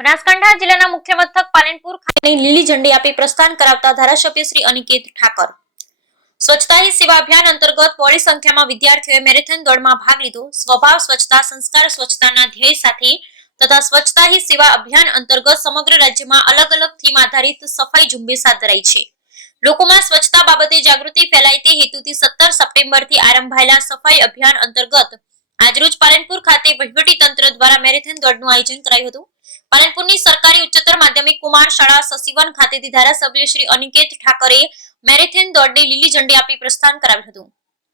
બનાસકાંઠા જિલ્લાના મુખ્ય મથક પાલનપુર ખાતે લીલી ઝંડી આપી પ્રસ્થાન કરાવતા ધારાસભ્ય શ્રી અનિકેત ઠાકર। સ્વચ્છતા ही सेवा अभियान अंतर्गत बड़ी संख्या में विद्यार्थीओं मैरेथन दौड़ में भाग लीधो। स्वभाव स्वच्छता संस्कार स्वच्छता ध्येय साथे तथा स्वच्छता ही सेवा अभियान अंतर्गत समग्र राज्य में अलग अलग थीम आधारित सफाई झुंबेश हाथ धराई छे। लोकोमां स्वच्छता बाबते जागृति फैलाय ते हेतुथी 17 सप्टेम्बर थी आरंभायेला सफाई अभियान अंतर्गत આજરોજ પાલનપુર ખાતે વહીવટી તંત્ર દ્વારા મેરેથોન દોડનું આયોજન કરાયું હતું। પાલનપુરની સરકારી ઉચ્ચતર માધ્યમિક કુમાર શાળા સસીવન ખાતેથી ધારાસભ્ય શ્રી અનિકેત ઠાકરે મેરેથોન દોડને લીલી ઝંડી આપી પ્રસ્થાન કરાવ્યું હતું।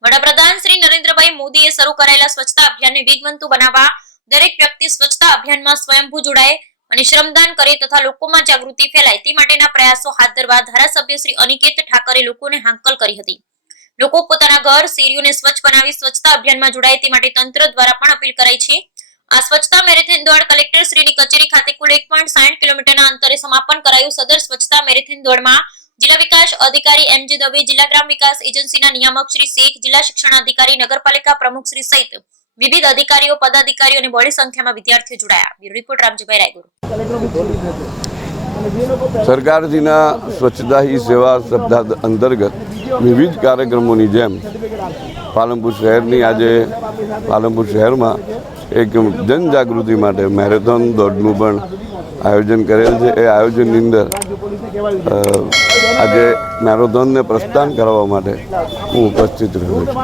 વડાપ્રધાન શ્રી નરેન્દ્રભાઈ મોદીએ શરૂ કરાયેલા સ્વચ્છતા અભિયાનને વેગવંતુ બનાવવા દરેક વ્યક્તિ સ્વચ્છતા અભિયાનમાં સ્વયંભૂ જોડાય અને શ્રમદાન કરે તથા લોકોમાં જાગૃતિ ફેલાય તે માટેના પ્રયાસો હાથ ધરવા ધારાસભ્ય શ્રી અનિકેત ઠાકરે લોકોને હાંકલ કરી હતી। લોકો પોતાના ઘર શેરીઓને સ્વચ્છ બનાવી સ્વચ્છતા અભિયાનમાં જોડાય તે માટે તંત્ર દ્વારા પણ અપીલ કરાઈ છે। આ સ્વચ્છતા મેરેથોન દોડ કલેક્ટર શ્રીની કચેરી ખાતે કુલ 1.60 કિલોમીટરના અંતરે સમાપન કરાયું। સદર સ્વચ્છતા મેરેથોન દોડમાં જિલ્લા વિકાસ અધિકારી એમજે દવે, જિલ્લા ગ્રામ વિકાસ એજન્સીના નિયામક શ્રી શેખ, જિલ્લા શિક્ષણાધિકારી, નગરપાલિકા પ્રમુખ શ્રી સહિત વિવિધ અધિકારીઓ, પદાધિકારીઓ અને બड़ी સંખ્યામાં વિદ્યાર્થીઓ જોડાયા। Bureau report Ramjibhai Raiguru. સરકારશ્રીના સ્વચ્છતા ही सेवा सप्ताह अंतर्गत विविध कार्यक्रमों जेम पालनपुर शहर आज पालनपुर शहर में एक जनजागृति माटे मैरेथोन दौड़નું પણ आयोजन करेल છે। એ આયોજનની અંદર આજે મેરેથોનને પ્રસ્થાન કરવા માટે હું ઉપસ્થિત રહ્યો છું।